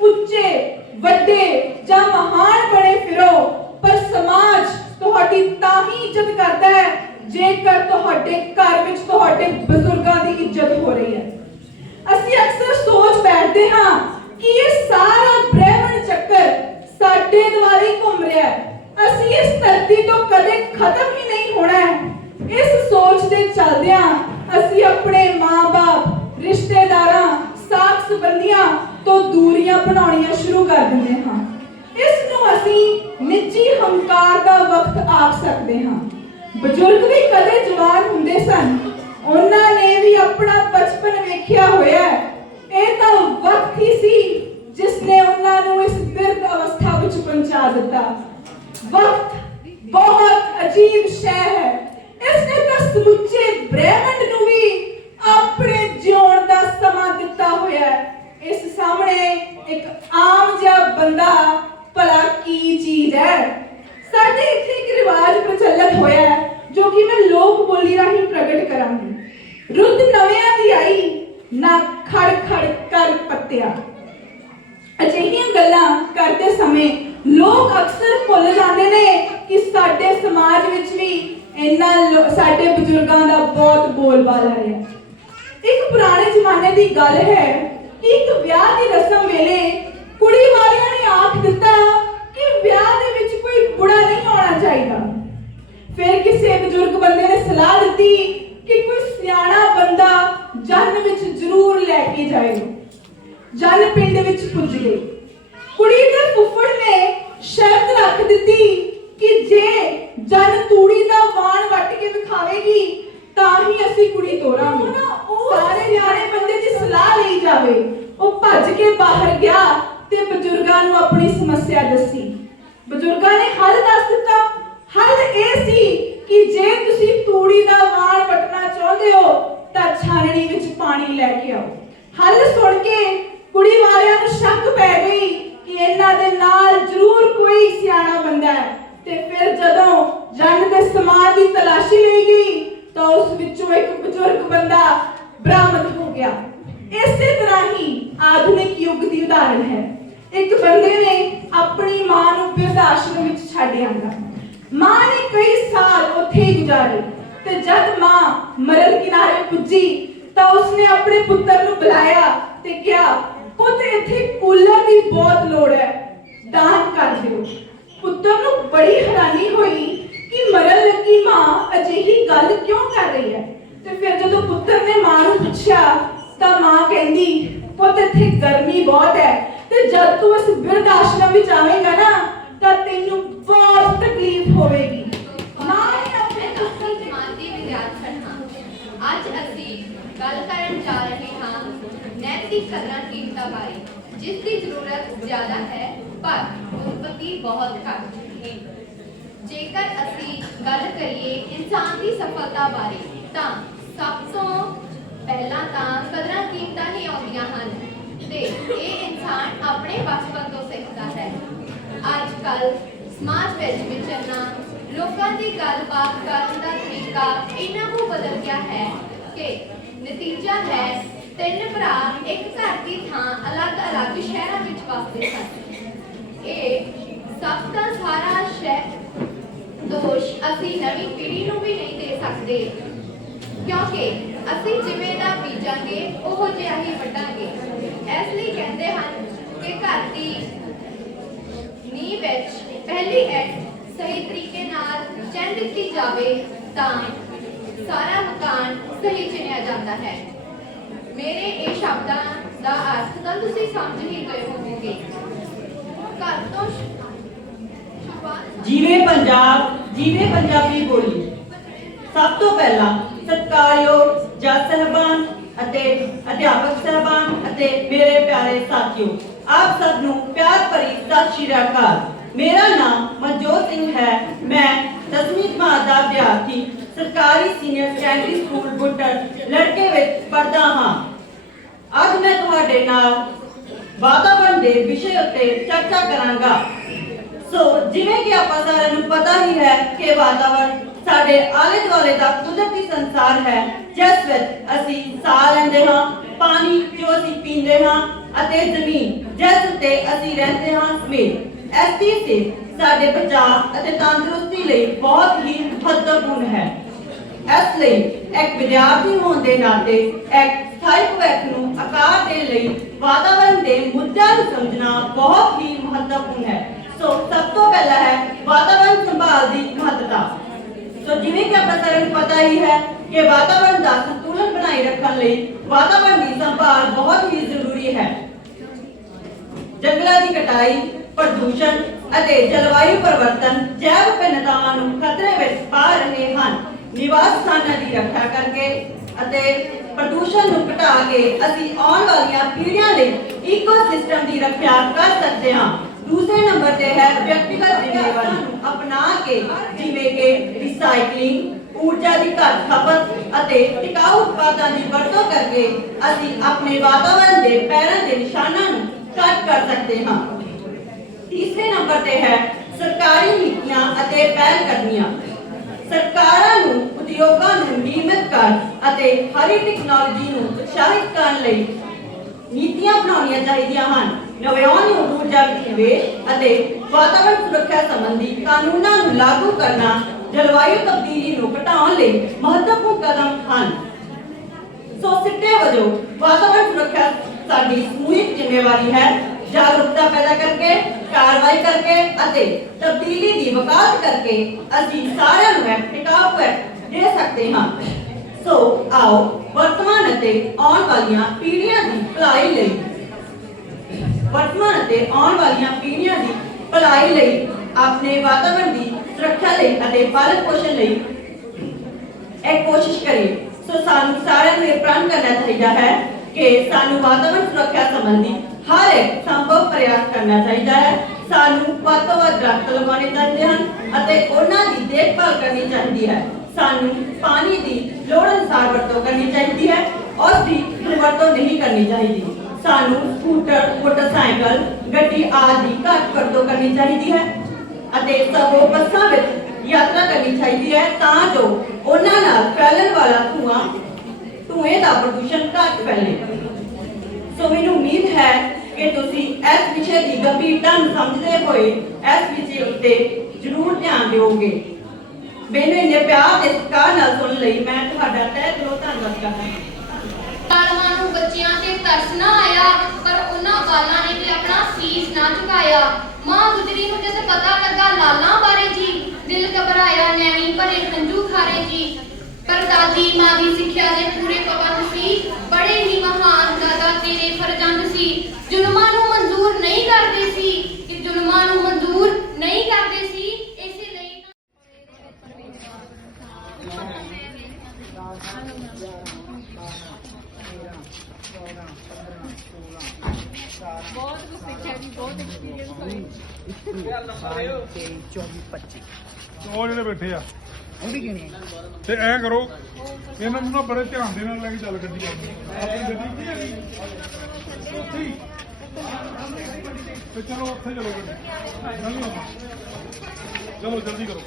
ਉੱਚੇ, ਵੱਡੇ ਜਾਂ ਮਹਾਨ ਬਣੇ ਫਿਰੋ, ਪਰ ਸਮਾਜ ਤੁਹਾਡੀ ਤਾਂ ਹੀ ਇੱਜ਼ਤ ਕਰਦਾ ਹੈ ਜੇਕਰ ਤੁਹਾਡੇ ਘਰ ਵਿੱਚ ਤੁਹਾਡੇ ਬਜ਼ੁਰਗਾਂ ਦੀ ਇੱਜ਼ਤ ਹੋ ਰਹੀ ਹੈ। ਅਸੀਂ ਅਕਸਰ ਸੋਚ ਬੈਠਦੇ ਹਾਂ ਕਿ ਇਹ ਸਾਰਾ ਬ੍ਰਹਿਮੰਡ ਚੱਕਰ ਸਾਡੇ ਦੁਆਲੇ ਘੁੰਮ ਰਿਹਾ ਹੈ। ਅਸੀਂ ਇਸ ਧਰਤੀ ਤੋਂ ਕਦੇ ਖਤਮ ਹੀ ਨਹੀਂ ਹੋਣਾ ਹੈ। ਇਸ ਸੋਚ ਦੇ ਚੱਲਦਿਆਂ ਅਸੀਂ ਆਪਣੇ ਮਾਂ-ਬਾਪ, ਰਿਸ਼ਤੇਦਾਰਾਂ ਸਾਥ ਸੰਬੰਧੀਆਂ ਤੋਂ ਦੂਰੀਆਂ ਬਣਾਉਣੀਆਂ ਸ਼ੁਰੂ ਕਰ ਦਿੰਦੇ ਹਾਂ। ਇਸ ਨੂੰ ਅਸੀਂ ਨਿੱਜੀ ਹੰਕਾਰ ਦਾ ਵਕਤ ਆਖ ਸਕਦੇ ਹਾਂ। ਬਜ਼ੁਰਗ ਵੀ ਕਦੇ ਜਵਾਨ ਹੁੰਦੇ ਸਨ। ਉਹਨਾਂ ਨੇ ਵੀ ਆਪਣਾ ਬਚਪਨ ਵੇਖਿਆ ਹੋਇਆ ਹੈ। ਇਹ ਤਾਂ ਵਕਤ ਹੀ ਸੀ ਜਿਸ ਨੇ ਉਹਨਾਂ ਨੂੰ ਇਸ ਬਿਰਧ ਅਵਸਥਾ ਵਿੱਚ ਪਹੁੰਚਾ ਦਿੱਤਾ। ਵਕਤ ਬਹੁਤ ਅਜੀਬ ਸ਼ੈ ਹੈ। ਇਸ ਨੇ ਤਾਂ ਸਮੁੱਚੇ ਬ੍ਰਹਿਮੰਡ ਨੂੰ ਵੀ ਆਪਣੇ ਜਿਉਣ ਦਾ ਸਮਾਂ ਦਿੱਤਾ ਹੋਇਆ ਹੈ। ਇਸ ਸਾਹਮਣੇ ਇੱਕ ਆਮ ਜਿਹਾ ਬੰਦਾ, ਭਲਾ ਕੀ ਚੀਜ਼ ਹੈ? ਸਾਡੇ ਇੱਥੇ ਇੱਕ ਰਿਵਾਜ ਪ੍ਰਚਲਿਤ ਹੋਇਆ ਹੈ, ਜੋ ਕਿ ਮੈਂ ਲੋਕ ਬੋਲੀ ਰਾਹੀਂ ਪ੍ਰਗਟ ਕਰਾਂਗੀ। ਰੁੱਤ ਨਵਿਆਂ ਦੀ ਆਈ, ਨਾ ਖੜ ਖੜ ਕਰ ਪੱਤਿਆ ਅਜਿਹੀਆਂ ਗੱਲਾਂ ਕਰਦੇ ਸਮੇਂ ਲੋਕ ਅਕਸਰ ਭੁੱਲ ਜਾਂਦੇ ਨੇ ਕਿ ਸਾਡੇ ਸਮਾਜ ਵਿੱਚ ਵੀ ਇਹਨਾਂ ਲੋ- ਸਾਡੇ ਬਜ਼ੁਰਗਾਂ ਦਾ ਬਹੁਤ ਬੋਲਬਾਲਾ ਰਿਹਾ। ਇੱਕ ਪੁਰਾਣੇ ਜ਼ਮਾਨੇ ਦੀ ਗੱਲ ਹੈ ਕਿ ਇੱਕ ਵਿਆਹ ਦੀ ਰਸਮ ਵੇਲੇ ਕੁੜੀ ਵਾਲਿਆਂ ਨੇ ਆਖ ਦਿੱਤਾ ਕਿ ਵਿਆਹ ਦੇ ਵਿੱਚ ਕੋਈ ਬੁੜਾ ਨਹੀਂ ਆਉਣਾ ਚਾਹੀਦਾ। ਫਿਰ ਕਿਸੇ ਬਜ਼ੁਰਗ ਬੰਦੇ ਨੇ ਸਲਾਹ ਦਿੱਤੀ ਕਿ ਕੋਈ ਸਿਆਣਾ ਬੰਦਾ ਜਨ ਵਿੱਚ ਜ਼ਰੂਰ ਲੈ ਕੇ ਜਾਏ, ਜਨ ਪਿੰਡ ਵਿੱਚ ਪੁੱਜ ਗਏ। ਕੁੜੀ ਦੇ ਫੁੱਫੜ ਨੇ ਸ਼ਰਤ ਰੱਖ ਦਿੱਤੀ ਕਿ ਜੇ ਜਨ ਤੂੜੀ ਦਾ ਵਾਣ ਵੱਟ ਕੇ ਵਿਖਾਵੇਗੀ, ਤਾਂ ਹੀ ਅਸੀਂ ਕੁੜੀ ਤੋਰਾਂਗੇ ਸਾਰੇ ਨਿਆਣੇ ਬੰਦੇ ਦੀ ਸਲਾਹ ਲਈ ਜਾਵੇ ਉਹ ਭੱਜ ਕੇ ਬਾਹਰ ਗਿਆ ਤੇ ਬਜ਼ੁਰਗਾਂ ਨੂੰ ਆਪਣੀ ਸਮੱਸਿਆ ਦੱਸੀ। ਬਜ਼ੁਰਗਾਂ ਨੇ ਹੱਲ ਦੱਸ ਦਿੱਤਾ। ਹੱਲ ਇਹ ਸੀ ਕਿ ਜੇ ਤੁਸੀਂ ਤੂੜੀ ਦਾ ਵਾਣ ਵੱਟਣਾ ਚਾਹੁੰਦੇ ਹੋ, ਤਾਂ ਛਾਨਣੀ ਵਿੱਚ ਪਾਣੀ ਲੈ ਕੇ ਆਓ। ਹੱਲ ਸੁਣ ਕੇ ਕੁੜੀ ਵਾਲਿਆਂ ਨੂੰ ਸ਼ੱਕ ਪੈ ਗਈ ਕਿ ਇਹਨਾਂ ਦੇ ਨਾਲ ਜ਼ਰੂਰ ਕੋਈ ਸਿਆਣਾ ਬੰਦਾ ਹੈ। ਤੇ ਫਿਰ ਜਦੋਂ ਜੰਨ ਦੇ ਸਮਾਨ ਦੀ ਤਲਾਸ਼ੀ ਲਈ ਗਈ, ਤਾਂ ਉਸ ਵਿੱਚੋਂ ਇੱਕ ਬਜ਼ੁਰਗ ਬੰਦਾ ਬਰਾਮਦ ਹੋ ਗਿਆ। ਇਸੇ ਤਰ੍ਹਾਂ ਹੀ ਆਧੁਨਿਕ ਯੁੱਗ ਦੀ ਉਦਾਹਰਣ ਹੈ। ਇੱਕ ਬੰਦੇ ਨੇ ਆਪਣੀ ਮਾਂ ਨੂੰ ਬਿਰਧ ਆਸ਼ਰਮ ਵਿੱਚ ਛੱਡ ਆਂਦਾ। ਮਾਂ ਨੇ ਕਈ ਸਾਲ ਉੱਥੇ ਹੀ ਗੁਜ਼ਾਰੇ ਤੇ ਜਦ ਮਾਂ ਮਰਨ ਕਿਨਾਰੇ ਪੁੱਜੀ ਤਾਂ ਉਸਨੇ ਆਪਣੇ ਪੁੱਤਰ ਨੂੰ ਬੁਲਾਇਆ ਤੇ ਕਿਹਾ, ਪੁੱਤ, ਇੱਥੇ ਕੂਲਰ ਦੀ ਬਹੁਤ ਲੋੜ ਹੈ। ਦਾਨ ਕਰ ਦਿਓ। ਪੁੱਤਰ ਨੂੰ ਬੜੀ ਹੈਰਾਨੀ ਹੋਈ ਕਿ ਮਰਨ ਲੱਗੀ ਮਾਂ ਅਜਿਹੀ ਗੱਲ ਕਿਉਂ ਕਰ ਰਹੀ ਹੈ। ਤੇ ਫਿਰ ਜਦੋਂ ਪੁੱਤਰ ਨੇ ਮਾਂ ਨੂੰ ਪੁੱਛਿਆ ਤਾਂ ਮਾਂ ਕਹਿੰਦੀ ਪੁੱਤ ਇੱਥੇ ਗਰਮੀ ਬਹੁਤ ਹੈ ਤੇ ਜਦ ਤੂੰ ਇਸ ਬਿਰਧ ਆਸ਼ਰਮ ਵਿੱਚ ਆਵੇਂਗਾ ਨਾ ਤਾਂ ਤੈਨੂੰ ਬਹੁਤ ਤਕਲੀਫ ਹੋਵੇਗੀ ਮਾਂ ਨੇ ਆਪਣੇ ਪੁੱਤਰ ਅਸੀਂ ਜਮਾਤ ਦੀ ਵਿਦਿਆਰਥਣ ਹਾਂ ਅੱਜ ਅਸੀਂ ਗੱਲ ਕਰਨ ਜਾ ਰਹੇ ਹਾਂ ਨੈਤਿਕ ਕਦਰਾਂ ਕੀਮਤਾਂ ਬਾਰੇ ਜਿਸ ਦੀ ਜ਼ਰੂਰਤ ਜ਼ਿਆਦਾ ਹੈ ਪਰ ਉਤਪਤੀ ਬਹੁਤ ਘੱਟ ਹੈ ਜੇਕਰ ਅਸੀਂ ਗੱਲ ਕਰੀਏ ਇਨਸਾਨ ਦੀ ਸਫਲਤਾ ਬਾਰੇ ਤਾਂ ਸਭ ਤੋਂ ਪਹਿਲਾਂ ਤਾਂ ਕਦਰਾਂ ਕੀਮਤਾਂ ਹੀ ਆਉਂਦੀਆਂ ਹਨ ਤੇ ਇਹ ਇਨਸਾਨ ਆਪਣੇ ਬਚਪਨ ਤੋਂ ਸਿੱਖਦਾ ਹੈ। ਅੱਜ ਕੱਲ ਸਮਾਜ ਵਿੱਚ ਵਿਚਰਨਾ, ਲੋਕਾਂ ਦੀ ਗੱਲਬਾਤ ਕਰਨ ਦਾ ਤਰੀਕਾ ਇੰਨਾ ਕੁ ਬਦਲ ਗਿਆ ਹੈ ਕਿ ਨਤੀਜਾ ਹੈ ਤਿੰਨ ਭਰਾ ਇੱਕ ਘਰ ਦੀ ਥਾਂ ਅਲੱਗ-ਅਲੱਗ ਸ਼ਹਿਰਾਂ ਵਿੱਚ ਵਸਦੇ ਸਨ ਇਹ ਸਭ ਦਾ ਸਾਰਾ ਸ਼ਹਿਰ ਦੋਸ਼ ਅਸੀਂ ਨਵੀਂ ਪੀੜ੍ਹੀ ਨੂੰ ਵੀ ਨਹੀਂ ਦੇ ਸਕਦੇ, ਕਿਉਂਕਿ ਅਸੀਂ ਜਿਵੇਂ ਦਾ ਬੀਜਾਂਗੇ, ਉਹ ਜਿਹਾ ਹੀ ਵੱਢਾਂਗੇ। ਇਸ ਲਈ ਕਹਿੰਦੇ ਹਨ ਕਿ ਘਰ ਦੀ ਨੀਂਹ ਵਿੱਚ ਪਹਿਲੀ ਇੱਟ ਸਹੀ ਤਰੀਕੇ ਨਾਲ ਚਿਣ ਦਿੱਤੀ ਜਾਵੇ, ਤਾਂ ਸਾਰਾ ਮਕਾਨ ਸਹੀ ਚਿਣਿਆ ਜਾਂਦਾ ਹੈ। ਮੇਰੇ ਇਹ ਸ਼ਬਦਾਂ ਦਾ ਅਰਥ ਤਾਂ ਤੁਸੀਂ ਸਮਝ ਹੀ ਗਏ ਹੋਵੋਗੇ। ਘਰ ਤੋਂ ਸ਼ੁ- ਪੰਜਾਬ, ਜੀਵੇ ਪੰਜਾਬੀ ਬੋਲੀ, ਸਭ ਤੋਂ ਪਹਿਲਾਂ ਸਤਿਕਾਰਯੋਗ ਜੱਜ ਸਾਹਿਬਾਨ ਅਤੇ ਅਧਿਆਪਕ ਸਾਹਿਬਾਨ ਅਤੇ ਮੇਰੇ ਪਿਆਰੇ ਸਾਥੀਓ, ਆਪ ਸਭ ਨੂੰ ਪਿਆਰ ਭਰੀ ਸਤਿ ਸ਼੍ਰੀ ਅਕਾਲ। ਮੇਰਾ ਨਾਮ ਮਨਜੋਤ ਸਿੰਘ ਹੈ। ਮੈਂ 10ਵੀਂ ਜਮਾਤ ਦਾ ਵਿਦਿਆਰਥੀ, ਸਰਕਾਰੀ ਸੀਨੀਅਰ ਸੈਕੰਡਰੀ ਸਕੂਲ ਬੁੱਟਰ ਲੜਕੇ ਵਿੱਚ ਪੜ੍ਹਦਾ ਹਾਂ। ਅੱਜ ਮੈਂ ਤੁਹਾਡੇ ਨਾਲ ਵਾਤਾਵਰਣ ਦੇ ਵਿਸ਼ੇ ਉੱਤੇ ਚਰਚਾ ਕਰਾਂਗਾ। ਸੋ, ਜਿਵੇਂ ਕਿ ਆਪਾਂ ਸਾਰਿਆਂ ਨੂੰ ਪਤਾ ਹੀ ਹੈ ਕਿ ਵਾਤਾਵਰਣ ਸਾਡੇ ਆਲੇ ਦੁਆਲੇ ਦਾ ਕੁਦਰਤੀ ਸੰਸਾਰ ਹੈ, ਜਿਸ ਵਿੱਚ ਅਸੀਂ ਸਾਹ ਲੈਂਦੇ ਹਾਂ, ਪਾਣੀ ਜੋ ਅਸੀਂ ਪੀਂਦੇ ਹਾਂ ਅਤੇ ਜ਼ਮੀਨ ਜਿਸ ਉੱਤੇ ਅਸੀਂ ਰਹਿੰਦੇ ਹਾਂ ਸਮੇਤ। ਇਸ ਸੇ ਸਾਡੇ ਬਚਾਅ ਅਤੇ ਤੰਦਰੁਸਤੀ ਲਈ ਬਹੁਤ ਹੀ ਮਹੱਤਵਪੂਰਨ ਹੈ। ਇਸ ਲਈ ਇੱਕ ਵਿਦਿਆਰਥੀ ਹੋਣ ਦੇ ਨਾਤੇ ਇੱਕ ਸਥਾਈ ਭਵਿੱਖ ਨੂੰ ਆਕਾਰ ਦੇਣ ਲਈ ਵਾਤਾਵਰਣ ਦੇ ਮੁੱਦਿਆਂ ਨੂੰ ਸਮਝਣਾ ਬਹੁਤ ਹੀ ਮਹੱਤਵਪੂਰਨ ਹੈ। ਸੋ ਸਭ ਤੋਂ ਪਹਿਲਾ ਹੈ ਵਾਤਾਵਰਣ ਸੰਭਾਲ ਦੀ ਮਹੱਤਤਾ। ਸੋ ਜਿਵੇਂ ਕਿ ਆਪਾਂ ਸਾਰਿਆਂ ਨੂੰ ਪਤਾ ਹੀ ਹੈ ਕਿ ਵਾਤਾਵਰਣ ਦਾ ਸੰਤੁਲਨ ਬਣਾਈ ਰੱਖਣ ਲਈ ਵਾਤਾਵਰਣ ਦੀ ਸੰਭਾਲ ਬਹੁਤ ਹੀ ਜ਼ਰੂਰੀ ਹੈ। ਜੰਗਲਾਂ ਦੀ ਕਟਾਈ, ਪ੍ਰਦੂਸ਼ਣ ਅਤੇ ਜਲਵਾਯੂ ਪਰਿਵਰਤਨ ਜੈਵ ਵਿਭਿੰਨਤਾਵਾਂ ਨੂੰ ਖਤਰੇ ਵਿੱਚ ਪਾ ਰਹੇ ਹਨ। ਨਿਵਾਸ ਸਥਾਨਾਂ ਦੀ ਰੱਖਿਆ ਕਰਕੇ ਅਤੇ ਪ੍ਰਦੂਸ਼ਣ ਨੂੰ ਘਟਾ ਕੇ ਅਸੀਂ ਆਉਣ ਵਾਲੀਆਂ ਪੀੜ੍ਹੀਆਂ ਲਈ ਇਕੋਸਿਸਟਮ ਦੀ ਰੱਖਿਆ ਕਰ ਸਕਦੇ ਹਾਂ। ਦੂਸਰੇ ਨੰਬਰ ਤੇ ਹੈ ਵਿਅਕਤੀਗਤ ਜ਼ਿੰਮੇਵਾਰੀ ਅਪਣਾ ਕੇ, ਜਿਵੇਂ ਕਿ ਰੀਸਾਈਕਲਿੰਗ ਊਰਜਾ ਦੀ ਘੱਟ ਖਪਤ ਅਤੇ ਟਿਕਾਊ ਉਤਪਾਦਾਂ ਦੀ ਵਰਤੋਂ ਕਰਕੇ ਅਸੀਂ ਆਪਣੇ ਵਾਤਾਵਰਣ ਦੇ ਪੈਰਾਂ ਦੇ ਨਿਸ਼ਾਨਾਂ ਨੂੰ ਘੱਟ ਕਰ ਸਕਦੇ ਹਾਂ। ਤੀਸਰੇ ਨੰਬਰ ਤੇ ਹੈ ਸਰਕਾਰੀ ਨੀਤੀਆਂ ਅਤੇ ਪਹਿਲ ਕਰਨੀਆਂ ਸਰਕਾਰਾਂ ਨੂੰ ਉਦਯੋਗਾਂ ਨੂੰ ਨਿਯਮਿਤ ਕਰਨ ਅਤੇ ਹਰੀ ਟੈਕਨੋਲੋਜੀ ਨੂੰ ਉਤਸ਼ਾਹਿਤ ਕਰਨ ਲਈ ਨੀਤੀਆਂ ਬਣਾਉਣੀਆਂ ਚਾਹੀਦੀਆਂ ਹਨ। ਨਵਿਆਉਣਯੋਗ ਊਰਜਾ ਵਿੱਚ ਨਿਵੇਸ਼ ਅਤੇ ਵਾਤਾਵਰਣ ਸੁਰੱਖਿਆ ਸੰਬੰਧੀ ਕਾਨੂੰਨਾਂ ਨੂੰ ਲਾਗੂ ਕਰਨਾ ਜਲਵਾਯੂ ਤਬਦੀਲੀ ਨੂੰ ਘਟਾਉਣ ਲਈ ਮਹੱਤਵਪੂਰਨ ਕਦਮ ਹਨ। ਸੋ ਸਿੱਟੇ ਵਜੋਂ ਵਾਤਾਵਰਣ ਸੁਰੱਖਿਆ ਸਾਡੀ ਸਮੂਹਿਕ ਜ਼ਿੰਮੇਵਾਰੀ ਹੈ। ਜਾਗਰੂਕਤਾ ਪੈਦਾ ਕਰਕੇ, ਕਾਰਵਾਈ ਕਰਕੇ ਅਤੇ ਤਬਦੀਲੀ ਦੀ ਵਕਾਲਤ ਕਰਕੇ ਅਸੀਂ ਸਾਰਿਆਂ ਨੂੰ ਇੱਕ ਟਿਕਾਊ ਭਵਿੱਖ ਦੇ ਸਕਦੇ ਹਾਂ। ਸੋ ਆਓ, ਵਰਤਮਾਨ ਅਤੇ ਆਉਣ ਵਾਲੀਆਂ ਪੀੜ੍ਹੀਆਂ ਦੀ ਭਲਾਈ ਲਈ ਵਰਤਮਾਨ ਅਤੇ ਆਉਣ ਵਾਲੀਆਂ ਪੀੜ੍ਹੀਆਂ ਦੀ ਭਲਾਈ ਲਈ, ਆਪਣੇ ਵਾਤਾਵਰਣ ਦੀ ਸੁਰੱਖਿਆ ਲਈ ਅਤੇ ਪਾਲਣ ਪੋਸ਼ਣ ਲਈ ਇਹ ਕੋਸ਼ਿਸ਼ ਕਰੀਏ ਸੋ ਸਾਨੂੰ ਸਾਰਿਆਂ ਨੂੰ ਇਹ ਪ੍ਰਣ ਕਰਨਾ ਚਾਹੀਦਾ ਹੈ ਕਿ ਸਾਨੂੰ ਵਾਤਾਵਰਣ ਸੁਰੱਖਿਆ ਸੰਬੰਧੀ ਹਰ ਇੱਕ ਸੰਭਵ ਪ੍ਰਯਾਸ ਕਰਨਾ ਚਾਹੀਦਾ ਹੈ। ਸਾਨੂੰ ਵੱਧ ਤੋਂ ਵੱਧ ਦਰਖਤ ਲਗਾਉਣੇ ਚਾਹੀਦੇ ਹਨ ਅਤੇ ਉਹਨਾਂ ਦੀ ਦੇਖਭਾਲ ਕਰਨੀ ਚਾਹੀਦੀ ਹੈ। ਸਾਨੂੰ ਪਾਣੀ ਦੀ ਲੋੜ ਅਨੁਸਾਰ ਵਰਤੋਂ ਕਰਨੀ ਚਾਹੀਦੀ ਹੈ। ਔਰ ਦੀ ਵਰਤੋਂ ਨਹੀਂ ਕਰਨੀ ਚਾਹੀਦੀ। ਸਾਨੂੰ ਸਕੂਟਰ ਮੋਟਰਸਾਈਕਲ ਗੱਡੀ ਆਦਿ ਘੱਟ ਵਰਤੋਂ ਕਰਨੀ ਚਾਹੀਦੀ ਹੈ ਅਤੇ ਸਗੋਂ ਬੱਸਾਂ ਵਿੱਚ ਯਾਤਰਾ ਕਰਨੀ ਚਾਹੀਦੀ ਹੈ ਤਾਂ ਜੋ ਉਹਨਾਂ ਨਾਲ ਫੈਲਣ ਵਾਲਾ ਧੂਆਂ, ਧੂਏ ਦਾ ਪ੍ਰਦੂਸ਼ਣ ਘੱਟ ਫੈਲੇ। ਸੋ ਮੈਨੂੰ ਉਮੀਦ ਹੈ ਕਿ ਤੁਸੀਂ ਇਸ ਵਿਸ਼ੇ ਦੀ ਗੰਭੀਰਤਾ ਨੂੰ ਸਮਝਦੇ ਹੋਏ ਇਸ ਵਿਸ਼ੇ ਉੱਤੇ ਜ਼ਰੂਰ ਧਿਆਨ ਦਿਓਗੇ। ਮੈਨੂੰ ਇੰਨੇ ਪਿਆਰ ਤੇ ਸਤਿਕਾਰ ਨਾਲ ਸੁਣ ਲਈ ਮੈਂ ਤੁਹਾਡਾ ਤਹਿ ਦਿਲੋਂ ਧੰਨਵਾਦ ਕਰਦਾ ਹਾਂ। ਕਾਲਮਾਂ ਨੂੰ ਬੱਚਿਆਂ ਤੇ ਤਰਸ ਨਾ ਆਇਆ, ਪਰ ਉਹਨਾਂ ਬਾਲਾਂ ਨੇ ਤੇ ਆਪਣਾ ਸੀਸ ਨਾ ਝੁਕਾਇਆ। ਮਾਂ ਗੁਜਰੀ ਨੂੰ ਜਦ ਪਤਾ ਲੱਗਾ ਲਾਲਾਂ ਬਾਰੇ ਜੀ, ਦਿਲ ਘਬਰਾਇਆ ਨੈਣੀ ਭਰੇ ਹੰਝੂ ਖਾਰੇ ਜੀ। ਪਰ ਦਾਦੀ ਮਾਂ ਦੀ ਸਿੱਖਿਆ ਦੇ ਪੂਰੇ ਪਾਬੰਦ ਸੀ, ਬੜੇ ਹੀ ਮਹਾਨ ਦਾਦਾ ਤੇਰੇ ਫਰਜ਼ੰਦ ਸੀ। ਜ਼ੁਲਮਾਂ ਨੂੰ ਮਨਜ਼ੂਰ ਨਹੀਂ ਕਰਦੇ ਸੀ, ਕਿ ਜ਼ੁਲਮਾਂ ਨੂੰ ਮਨਜ਼ੂਰ ਨਹੀਂ ਕਰਦੇ ਸੀ ਇਸੇ ਲਈ ਤਾਂ ਉਹ ਜਿਹੜੇ ਬੈਠੇ ਆ। ਤੇ ਐ ਕਰੋ ਇਹਨਾਂ ਨੂੰ ਨਾ ਬੜੇ ਧਿਆਨ ਦੇ ਨਾਲ ਲੈ ਕੇ ਚੱਲ ਗੱਡੀ ਆਪਣੀ। ਗੱਡੀ ਕੀ ਹੈਗੀ ਉੱਥੇ ਹੀ। ਤੇ ਚਲੋ ਉੱਥੇ ਚਲੋ ਗੱਡੀ। ਚਲੋ ਜਲਦੀ ਕਰੋ।